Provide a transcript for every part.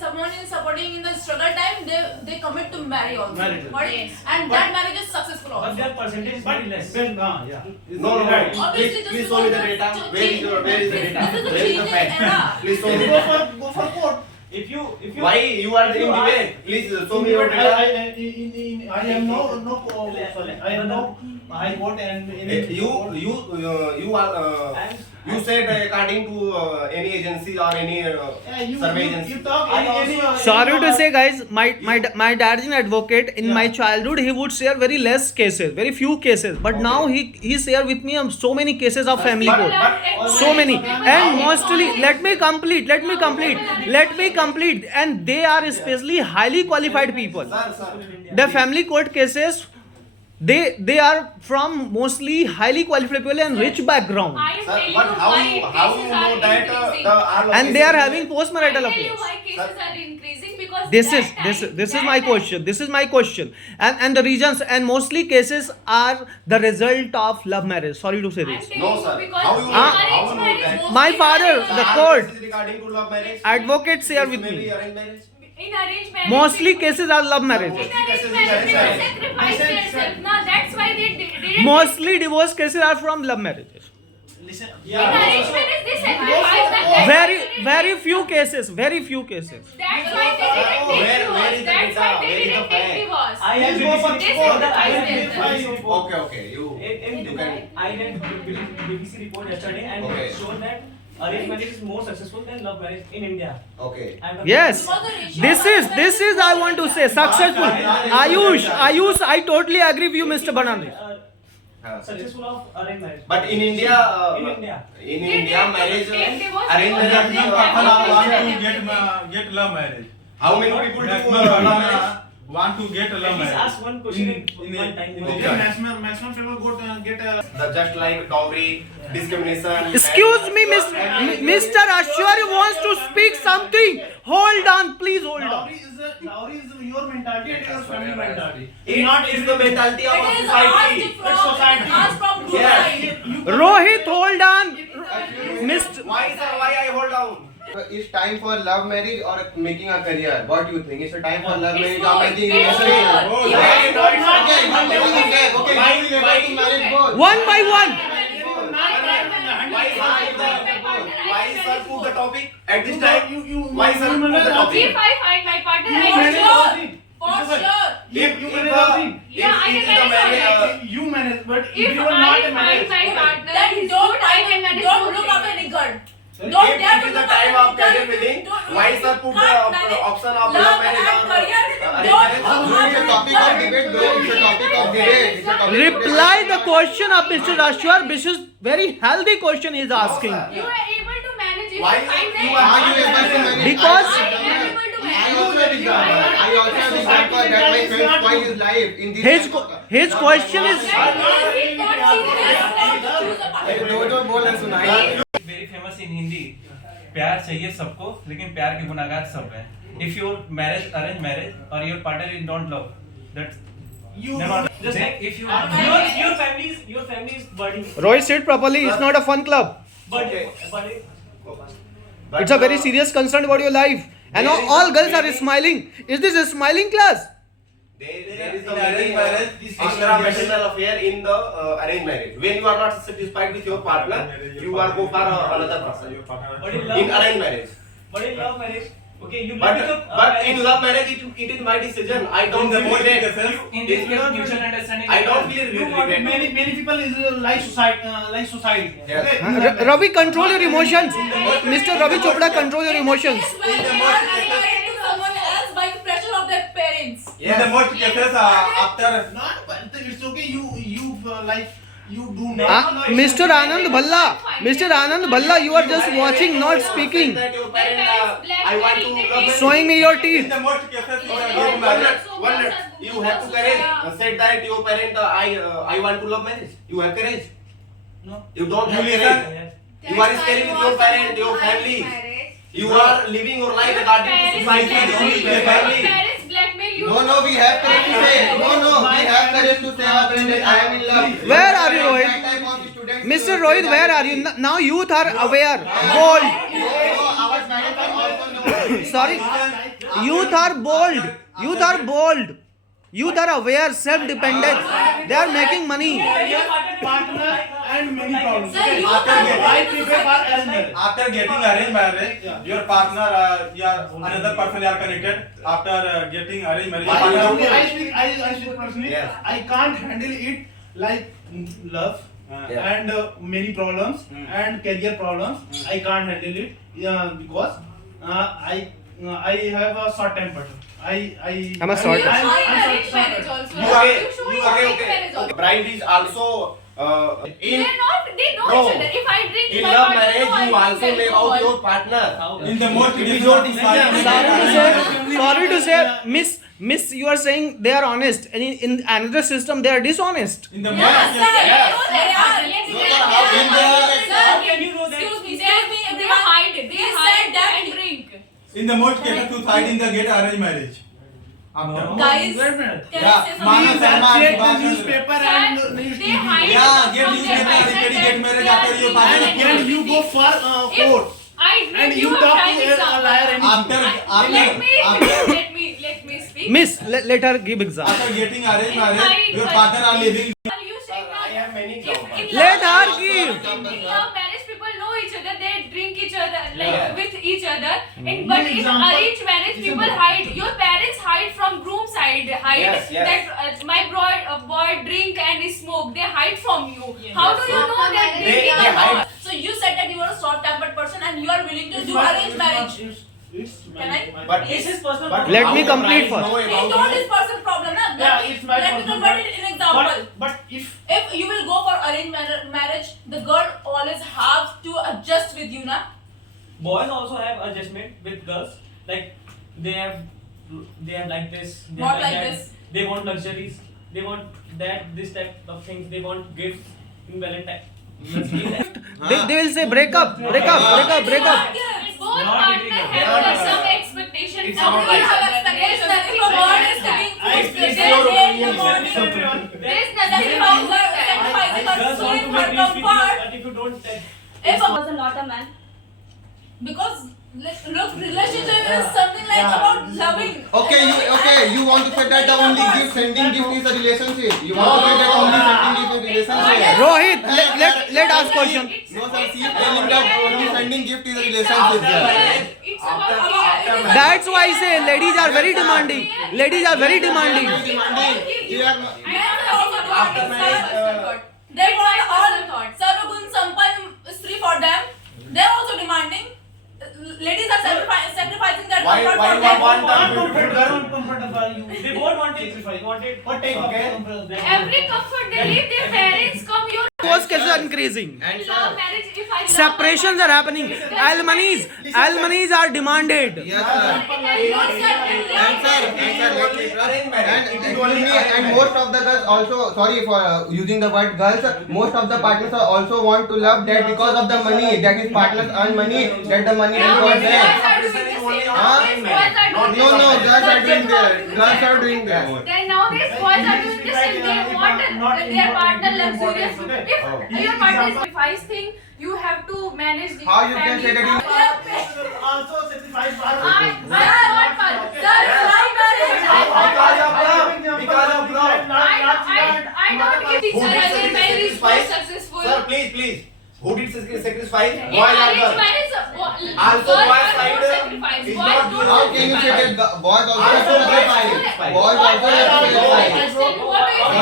someone is supporting in the struggle time, they commit to marry also. Marriage. And that marriage is successful But also. their percentage is very less. Yeah. No. Obviously, just Please show me the because data. it's Where is the data? This is a Where is the changing fact? era. Please show me. Go for court. If you Why you are if in you ask- debate? Please show me your data. I am I am no high court and You are. You said according to any agency or any survey agency. You talk Sorry to say, guys, my dad is an advocate. In my childhood, he would share very less cases, very few cases. But now he share with me so many cases of family court, so many. And mostly, let me complete. And they are especially highly qualified people. The family court cases, they are from mostly highly qualified people and rich background, I am Sir, telling but you how why you cases know are that increasing. and they are having I post-marital tell you affairs. why cases are increasing because This that is time- my that question. This is my question. And the reasons, and mostly cases are the result of love marriage. Sorry to say I'm this. telling No, you sir. because How you in know- how arranged you know marriage that? mostly My father, marriage the are- court, Cases regarding to love marriage. advocates share with Maybe me. arranged marriage. in arranged marriage Mostly people- cases are love in marriages. arranged marriage people sacrifice themselves. Now that's why they didn't. Mostly divorce cases are from love marriages. Listen. In arranged marriage they sacrifice themselves. Very few cases. Very few cases. That's why they didn't take Where is divorce. the That's data? why they Where is the didn't take fact? divorce. I have Let's go for BBC court. report. I have This is BBC report. Okay. You can. I read BBC report yesterday and Okay. it showed that arranged marriage is more successful than love marriage in India. Okay. I'm talking Yes. Because the ratio This is I want to say successful. Ayush, I totally agree with you, Mr. Banani. Successful of arranged marriage. But in India, In India. marriage, Take divorce arranged because marriage. of People the want family. to get love marriage. How many people do Maximum love marriage? want to get a love At least marriage. ask one question in one time. Okay. Maximum people go to get a. Just like dowry, discrimination. Excuse me, Mr. Ashwarya wants to speak something. Hold on, please hold on. Dowry is your mentality and your family mentality. It's the mentality of It a is society. asked from two Yes. sides. Rohit, hold on. Mr. Why I hold down? It's time for love marriage or making a career. What do you think? It's a time for love It's marriage or both. making a It's career. both. You Okay, have to not- okay, you have to marry both. One by one. Why sir put the topic at this time? Why sir put the topic? If I find my partner, You I manage will show. everything. For sure. If You if manage everything. Yeah, I if can the manage marriage, You manage, but If you are I not a find manager. my partner, Then is don't good, I can manage don't both look things. up any girl. if Don't dare it to is the look time up of any career girl. building, Don't- why sir put the can't manage option of love love marriage and or career. arranged Don't marriage? It's a topic of debate, bro. It's a topic of debate. It's a topic of Reply debate. the question of Mr. Ashwar. This is very healthy question he is asking. No, sir. You are able to manage if Why you find you that. Are you able to manage? Because- I am able to I manage. also have example. I also have example that my friend spoiled his life in this. His question is दो बोल रहे सुनाई. Very famous in Hindi. प्यार चाहिए सबको लेकिन प्यार के गुनाहगार सब हैं. If your marriage arrange marriage और your partner is don't love that's You Just like if your family is burning. Rohit, sit properly. It's not a fun club. Burning. It's a very serious concern about your life. And all girls are smiling. Is this a smiling class? There is the very extramarital affair in the arranged marriage. When you are not satisfied with your partner, you are go for another person. But in In love arranged marriage. But in love marriage, okay, you But live with but in love marriage, it is my decision. I don't feel regret. in this case mutual understanding. I don't feel regret. many people is like society. Yes. Okay? Ravi, control your emotions. Mr. Ravi Chopra, control your emotions. When they are married to someone else by pressure of their parents. Yes. In the most cases, after Not, but it's okay. You like you do No, not. no, Mr. Anand Bhalla, you are just watching, not speaking. That your parent, I want to love marriage. Showing me your in teeth. the most cases, No, you one marry. minute, 1 minute. You have to courage. Said that your parent, I want to love marriage. You have courage. No. You don't have You courage. You are staying with your parent, your family. You are living your life according to society, your family. Parents blackmail you. No, we have courage to say. No, we have courage to say our friend that I am in love. Where are you, Rohit? That type of students, Mr. Rohit, where are you? Now youth are aware. Bold. Our parents are also know. Sorry. Youth are bold. Youth are bold. Youth are aware, self-dependent. They are making money. Partner and many problems. Sir, Okay. you I are- prefer for arranged marriage. After getting arranged marriage, your partner, another person you are connected. After getting arranged marriage, your partner. I speak personally. Yes. I can't handle it like love Yeah. and many problems and career problems. I can't handle it because I have a short temper. I'm a short- You join arranged marriage also. Okay, You should okay, join arranged okay. marriage also. Bride is also in They know No. each other. If I drink, in my love partner marriage. know I You drink also live out alcohol. your partner. In the most It is difficult your Sorry to say, Miss, you are saying they are honest, and in another system they are dishonest. In the Yes, most. sir. Yes. No, they are. Yes, No, yes, sir, they how are. can they- Sir, How can you know that? Excuse me. They hide. They hide and drink. In the most cases to fight in the get arranged marriage. After. Guys, Wait a can minute. I Yeah, say Mama something? said- Check the Bathroom. newspaper Sir, and news they TV. hide Yeah, get from newspaper, their partner get that married they are after your drinking partner- And you go for If court I drink, and you you have talk prime to a example. liar and After Let me speak. Miss, let her give example. after getting arranged In marriage, my your partner are living. You saying I that have many if grounds. in Let love- her give. In love marriage, people know each other. They drink each other Yeah. with each other. But in Example. arranged marriage, people hide. Your parents hide from groom side. Hide Yes, yes. that my boy drink and smoke. They hide from you. How do you know that They drinking or hide. not? So you said that you are a short-tempered person and you are willing to do arranged marriage. It's Can I? But It's his personal but Let how me the complete bride first. know He about told you? his personal problem, na? Yeah, it's my Let me personal convert it in example. but if If you will go for arranged marriage, the girl always have to adjust with you, na? Boys also have adjustment with girls. Like they have like this. They Not have like that. this. They want luxuries. They want this type of things. They want gifts in Valentine. Let's give that. They will say break up. Both Not partner critical. have Yeah. some expectation. It's from not each like other. that. There's If nothing a wrong girl with is that. cooking It's food, your they're there in the opinion. morning. There's Nothing nothing wrong wrong with with that. sacrificing her Girls want sleep, to her make peace with you, comfort. but if you don't, then If a was not a man. because look, relationship is something like about loving. You want to say that the only gift, sending gift is a relationship. You want to say that only sending gift is a relationship. Rohit, let ask question. No sir, she is telling that only sending gift is a relationship. It's about That's why I say ladies are very demanding. Ladies are very demanding. They are Men are also After demanding, marriage, sir. They want all Sarvagun Sampan Sri for them. They're also demanding. Ladies are sacrificing their Why comfort why for you them. want uncomfortable you. they both wanted. What type of Okay. comfort? every comfort they leave, their parents come. Your Divorce cases are increasing. and love sir. marriage. If I love Separations are happening. Alimonies are demanded. Yes sir. And sir, let me Arranged marriage. It is and only and most of the girls also, sorry for using the word girls, most of the partners also want to love that because of the money, that his partners earn money, that the money is Now for these them. boys are doing the same. Nowadays boys are doing No, the same. girls are doing that. Girls are doing that. Then nowadays boys are doing the same. They want their partner luxurious. If your partner is sacrifice thing, you have to manage the How you can say that Also sacrifice for I want partner. Because of love. I don't give each Who did other marriage is more sacrifice? successful. Sir, please. Who did sacrifice? In Boy or arranged girl? marriage, Also, girls boys are side not sacrifice. is Boys not don't How can you say sacrifice. that boys also Also, have boys sacrifice? sacrifice. Boys also have sacrifice. What do you think?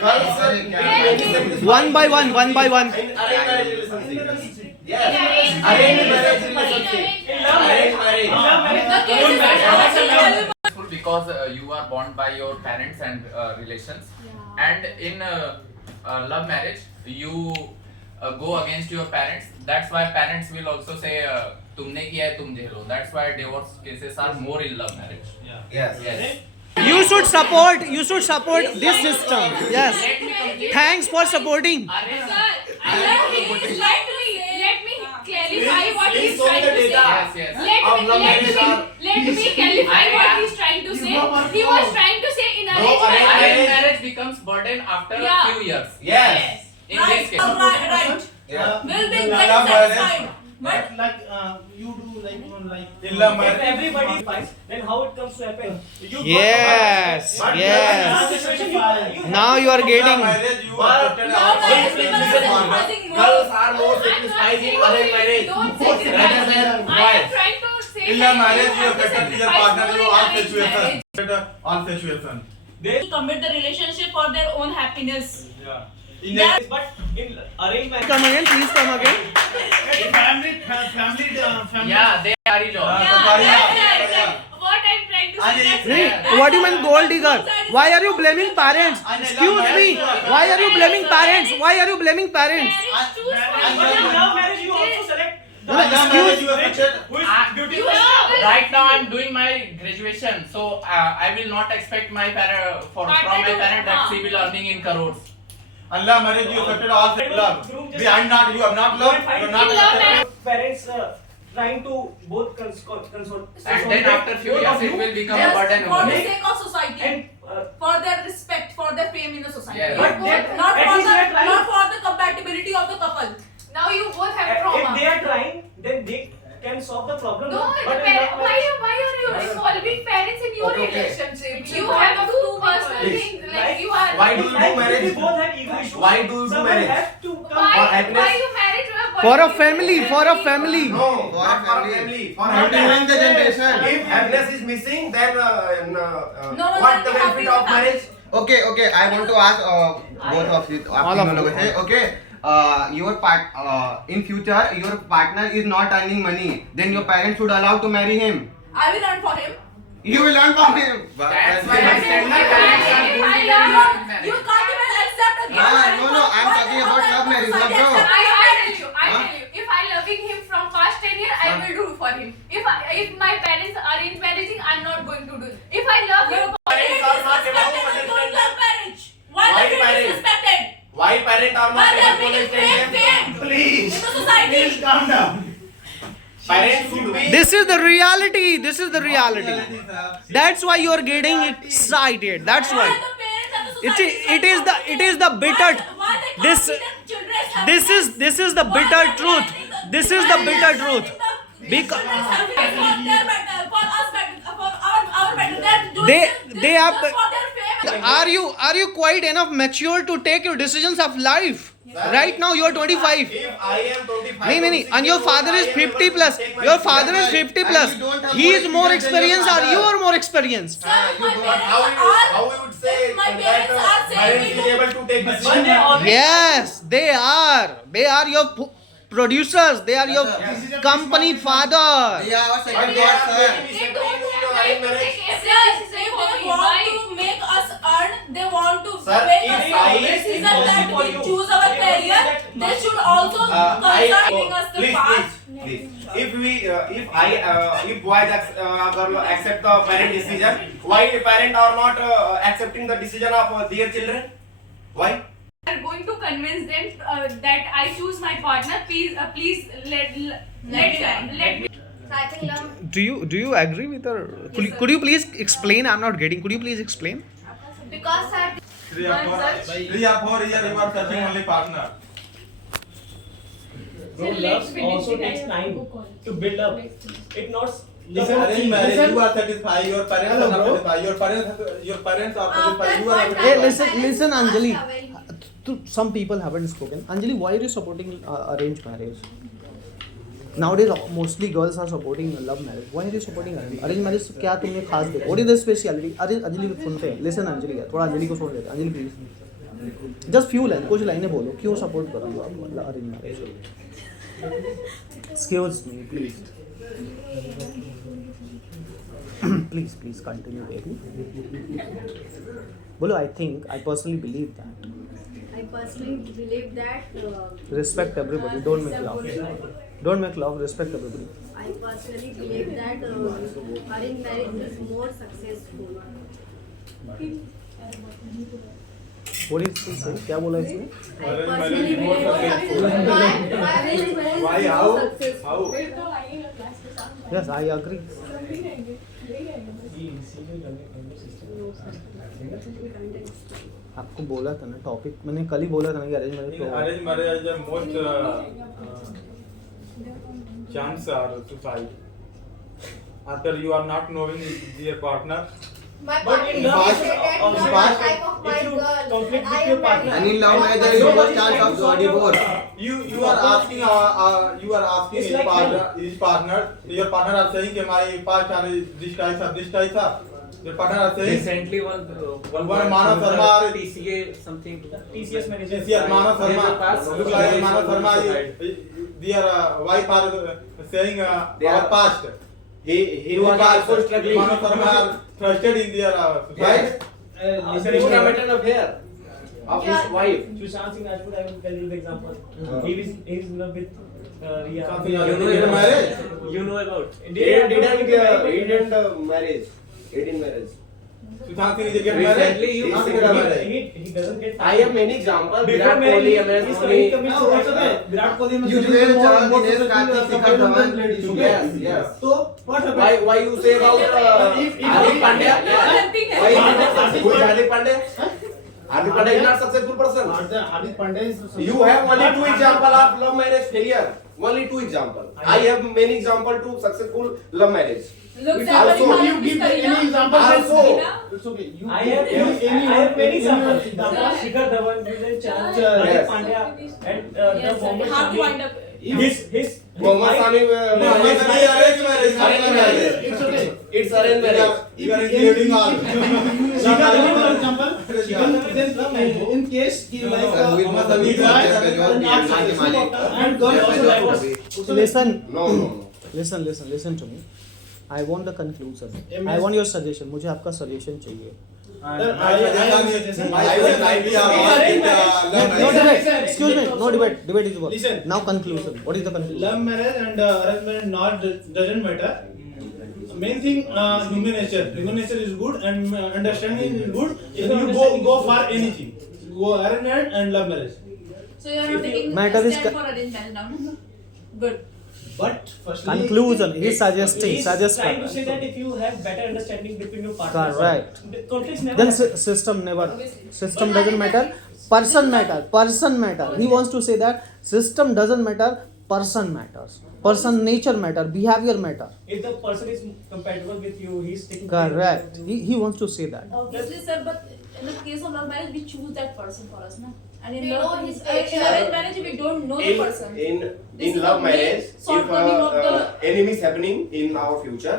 Girls, One by one. in arranged marriage relationship. Yes. Arranged marriage relationship. Arranged marriage. The case is successful because you are bound by your parents and relations, and in love marriage you go against your parents. That's why parents will also say tumne kiya hai tum jhelo. That's why divorce cases are more in love marriage. Yes. You should support this system. Yes. Thanks for supporting. Let me clarify what Please he's show trying the to say. data. Yes. Let me clarify what he's trying to say. He was trying to say in arranged Arranged marriage. marriage becomes burden after Yeah. a few years. Yes. In this case. right. Yeah. Will be In getting love marriage, satisfied. But like you do like In love If marriage. everybody fights, then how it comes to happen? You Yes, But- yes. You Now you are In love getting. marriage, you But- accepted Now also. marriage people are sacrificing more. Girls are more sacrificed in arranged marriage. Don't Rather sacrifice. than I am boys. trying to say In that love marriage, you you have to accepted your sacrifice partner more in in all arranged marriage. situations. All situations. They Commit the relationship for their own happiness. yeah. That- But in arranged marriage, Come again, please come again. family. Yeah, they are his job. What I'm trying to say And that's Hey, what do you mean gold digger? Why are you blaming parents? Excuse me. Why are you blaming parents? Why are you blaming parents? parents choose for but in you. love marriage you also select No, no, In love marriage, you who accepted. is Ah, beautiful. You have Right now I'm doing my graduation, so I will not expect my from my parent that she will earning in crores. In love marriage, you accepted all love. Behind not, you have not loved. You have not In love accepted. Parents trying to both console. And then after few years it will become a Just burden for over the me. sake of society, And for their respect, for their fame in the society. Yeah. But they- Not at for least they are trying. not for the compatibility of the couple. Now you both have if trauma. they are trying, then they can solve the problem. No, But in love why marriage- are you involving parents in your Okay. relationship? It's You a have part of two two personal people. things. Like you are. Why do you do Like, marriage? We both have ego issues. Why do you do Someone marriage? has to come. Why happiness? you married to a person? For a family, for a family. No, For not for a family. family. For Not happiness. even the generation. If happiness is missing, then No, what then the we have benefit to of be marriage? Okay, okay. I want to ask both of you. All of you. Okay. Your in future, your partner is not earning money. Then your parents should allow to marry him. I will earn for him. You will earn from him. That's why I That's said my why parents are I going to love be You married. can't even accept a No, no, I'm talking about love marriage, love bro. I tell you, if I loving him from past 10 years, I will do for him. If my parents arrange marriage, I'm not going to do it. If I love him, Parents are not able to Don't understand love them. marriage. Why Why they feel marriage? disrespected? Why parents are Why not they are able to making understand fame them? fame Please. in the society? Please calm down. Parents should be. This is the reality. This is the reality. That's why you are getting excited. That's Why why. the parents and the It society is it is the bitter. Why they This can't see their children have this is this is the Why bitter they are truth. letting the- This is why the they bitter are truth. letting the Because children have for their better, for us better, for our better. They're doing They- this they just are- for their fame. are you quite enough mature to take your decisions of life? Right now you are 25. If I am 25, No, and your father is 50 plus. Your father is 50 plus. And you don't have He more is more experience than experienced or your you father. are more experienced? Sir, my you don't- parents how are- we would say my that parents are saying parents me is to- able to take But they decision. always Yes, they are. They are your producers. They are your company father. Yeah, our But second they God, are sir. making they mistake don't in have your time arranged to marriage. take every Sir, decision if for they me. want Why? to make us earn, they want to Sir, make if us I- decision that for we you. choose our They career. want that They much. should also consider giving us the please, path. please. If boys accept the parent decision, why parents are not accepting the decision of their children? Why? Are going to convince them that I choose my partner. Please let me. I think love. Do you agree with her? Could you please explain? I'm not getting. Could you please explain? Because I 3 or 4 years you are searching only partner. Bro, love also takes time to build up. It not. Arranged marriage, you are satisfied, your parents are not satisfied, your parents are satisfied, you are not Hey, satisfied. listen, Anjali. Some people haven't spoken. Anjali, why are you supporting arranged marriage? Nowadays, mostly girls are supporting love marriage. Why are you supporting arranged marriage? क्या तुमने खास देखा? What is the speciality? अरे अंजलि को सुनते हैं. Listen, Anjali, थोड़ा अंजलि को सुन लेते. Anjali please. Just few lines, कुछ लाइनें बोलो. क्यों support करोगे आप arranged marriage? Excuse me, please. please continue, baby. बोलो, I personally believe that. I personally believe that Respect everybody. Don't make love. Don't make love. Respect everybody. I personally believe that arranged marriage is more successful. What is this? क्या बोला इसने? I personally believe arranged marriage Why? is How? more successful. Yes, I agree. आपको बोला था ना topic मैंने कल ही बोला था ना कि arrange marriage In arranged marriage, the most chance are suicide. After you are not knowing their partner. My But partner in is love, irritated, also, not past, the type of my if you girl. conflict And with I your am partner, And in love marriage, there is Nobody no is chance trying of to solve divorce. You are asking It's his like partner. Your partner are saying that my past are this type are. Your partner are saying. Recently, one Manav Sharma TCA something. TCS manager. Yes, Manav There is a Sharma. past- Look like there is Manav one Sharma. suicide. Their wife are saying They our are- past. He was also struggling. Manav Sharma are trusted in their Yes. suicide. Extramarital affair of his wife. Sushant Singh Rajput, I will tell you the example. He is in love with Riya. Sushant You Singh know Rajput about marriage? You know about. He didn't marriage. He didn't marriage. Sushant Singh is get married. Recently, you Sushant Singh get married. He doesn't get. I have many examples. Before Virat marriage, Kohli, MS he's Dhoni. commit suicide. Virat Kohli में Yuvraj Chahal, Dinesh Karthik, Shikhar Dhawan. Yes, yes. So what happened? Why you say about Hardik Pandya? Nothing Why else. who is Hardik Pandya? Hardik Pandya is not successful person. Hardik Pandya is. You have only two example of love marriage failure. Only two example. I have many example to successful love marriage. Look, Also, Saifali you Khan give is any Kareena. example. Also, It's okay. You I have many examples. Shikhar Dhawan, Yuvraj Chahal, Yes. Hardik Pandya, and the Yes, sir. Mohammad How to wind Shami. up? His Mohammad Sami Mohammad Sami arranged marriage. arranged marriage. It's okay. It's arranged marriage. You are including all. For example, in case he like Mohammad Sami and girl also divorce. Listen, No, no, no. listen to me. I want the conclusion. I want your suggestion. मुझे आपका suggestion चाहिए. No debate. Excuse me. No debate. Debate is over. Listen. Now conclusion. What is the conclusion? Love marriage and arranged marriage not doesn't matter. Main thing, human nature. Human nature is good and understanding is good. If you go for anything, go arranged marriage and love marriage. So you are not taking Matter a is stand for arranged marriage now. Good. But firstly, Conclusion. He is suggesting. He's Suggest. trying to say that if you have better understanding between your partners, Correct. the conflicts never Then happen. system never. Obviously. System doesn't matter. Person matter. Person matter. He wants to say that system doesn't matter. Person matters. Person nature matter. Behavior matter. If the person is compatible with you, he's taking Correct. He wants to say that. Obviously, sir, but in the case of love marriage, we choose that person for us, na? And in We love, know his in nature. arranged marriage, we don't know the person. This In is love the main marriage, if shortcoming of the- enemies happening in our future,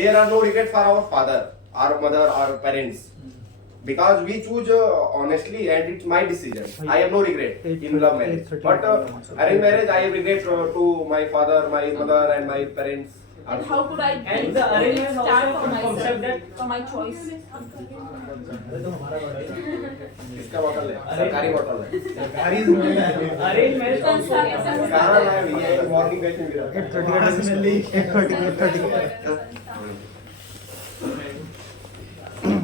there are no regret for our father, our mother, our parents, because we choose honestly and it's my decision. I have no regret in love marriage. 8:30 But arranged marriage, I have regret to my father, my mother, and my parents. And how could I And the arranged marriage stand also for concept myself, that for my choice? इसका bottle है, सरकारी bottle है। arranged marriage also कारण है ये morning batch में गिरा। 8:30.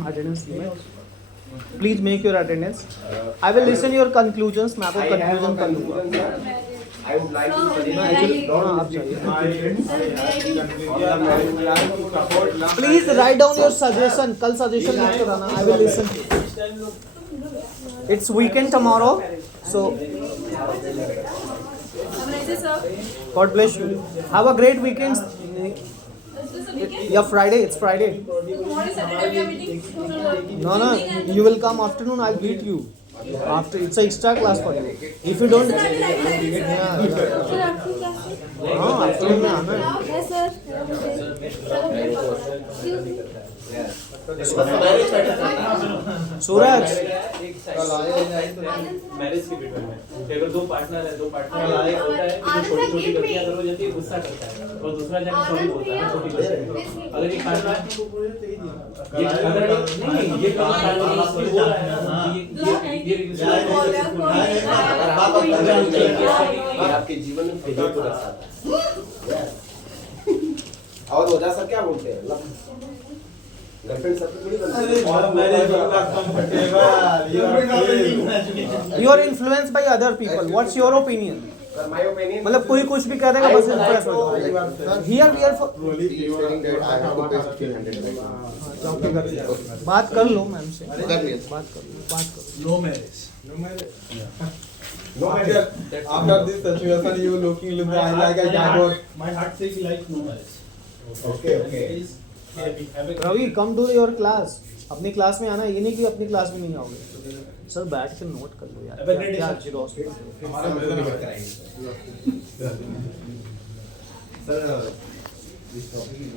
Attendance limit. Please make your attendance. I will listen your conclusions. मैं आपको I have a conclusion कर दूंगा. conclusion, sir. I would like to No, suggest actually, don't हाँ, आप चाहिए. love marriage. We are to support love Please marriage. write down your suggestion. कल suggestion मत कराना. I will listen. It's weekend tomorrow, so Have a nice day, sir. God bless you. Have a great weekend. Is this a weekend? Yeah, Friday. It's Friday. Tomorrow is Saturday, we are meeting. No, you will come afternoon. I'll meet you. After it's a extra class for you. If you don't, हाँ afternoon में आना है. Yes, sir. Excuse me. सूरज. Marriage की between में अगर दो partner है, दो पार्टनर एक होता है जो छोटी छोटी गलतियां अगर हो जाती है गुस्सा करता है और दूसरा जाकर सॉरी बोलता है छोटी गलती। अगर ये पार्टनर ये अगर नहीं ये पार्टनर बोल रहा है ना ये आपके जीवन में फेलियर को दर्शाता है। और वजह सर क्या बोलते हैं गर्लफ्रेंड सबसे थोड़ी You are influenced by other people. What's your opinion? my opinion. मतलब कोई कुछ भी कह देगा बस impress हो जाओ. Here we are for बात कर लो मैम से. बात कर लो. No marriage. No matter. After this situation, you looking like a jaguar. My heart says like no marriage. Okay. Ravi come to your class. अपनी क्लास में आना, ये नहीं कि अपनी क्लास में नहीं आओगे. सर बैठ के नोट कर लो यार. क्या zeros Sir, this topic is